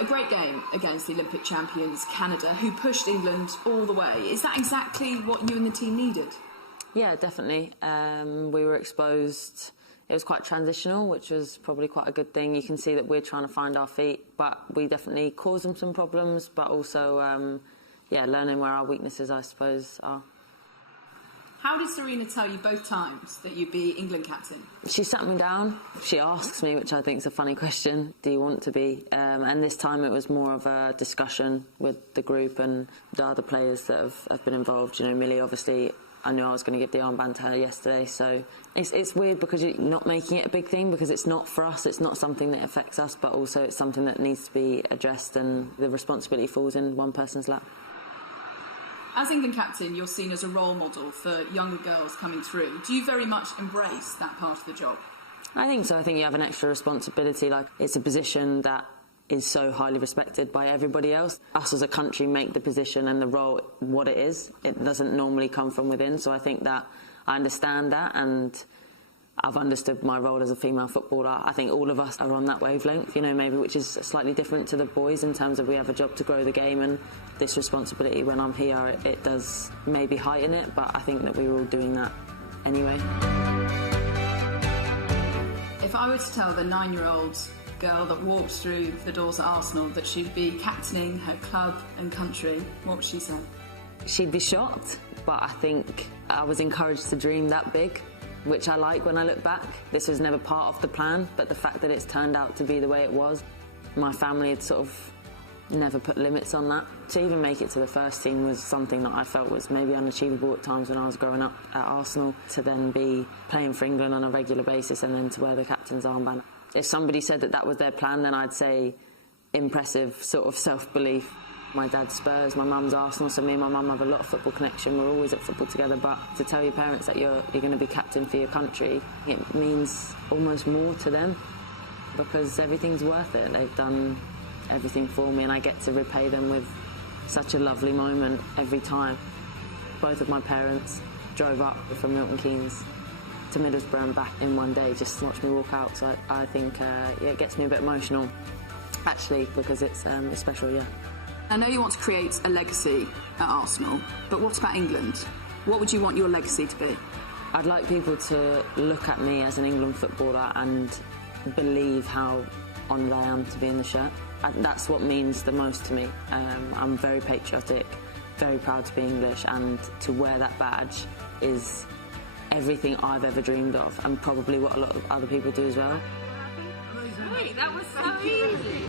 A great game against the Olympic champions Canada, who pushed England all the way. Is that exactly what you and the team needed? Yeah, definitely. We were exposed. It was quite transitional, which was probably quite a good thing. You can see that we're trying to find our feet, but we definitely caused them some problems, but also, learning where our weaknesses, I suppose, are. How did Serena tell you both times that you'd be England captain? She sat me down. She asks me, which I think is a funny question, do you want to be? And this time it was more of a discussion with the group and the other players that have been involved. You know, Millie, obviously, I knew I was going to give the armband to her yesterday, so it's weird because you're not making it a big thing, because it's not for us, it's not something that affects us, but also it's something that needs to be addressed, and the responsibility falls in one person's lap. As England captain, you're seen as a role model for younger girls coming through. Do you very much embrace that part of the job? I think so. I think you have an extra responsibility. Like, it's a position that is so highly respected by everybody else. Us as a country make the position and the role what it is. It doesn't normally come from within, so I think that I understand that, and I've understood my role as a female footballer. I think all of us are on that wavelength, you know, maybe, which is slightly different to the boys in terms of we have a job to grow the game, and this responsibility when I'm here, it does maybe heighten it, but I think that we were all doing that anyway. If I were to tell the 9-year-old girl that walked through the doors at Arsenal that she'd be captaining her club and country, what would she say? She'd be shocked, but I think I was encouraged to dream that big, which I like when I look back. This was never part of the plan, but the fact that it's turned out to be the way it was, my family had sort of never put limits on that. To even make it to the first team was something that I felt was maybe unachievable at times when I was growing up at Arsenal. To then be playing for England on a regular basis and then to wear the captain's armband. If somebody said that that was their plan, then I'd say impressive sort of self-belief. My dad's Spurs, my mum's Arsenal, so me and my mum have a lot of football connection. We're always at football together, but to tell your parents that you're going to be captain for your country, it means almost more to them, because everything's worth it. They've done everything for me, and I get to repay them with such a lovely moment every time. Both of my parents drove up from Milton Keynes to Middlesbrough and back in one day just to watch me walk out, so I think it gets me a bit emotional, actually, because it's special, yeah. I know you want to create a legacy at Arsenal, but what about England? What would you want your legacy to be? I'd like people to look at me as an England footballer and believe how honoured I am to be in the shirt. That's what means the most to me. I'm very patriotic, very proud to be English, and to wear that badge is everything I've ever dreamed of, and probably what a lot of other people do as well. Wait, that was so easy.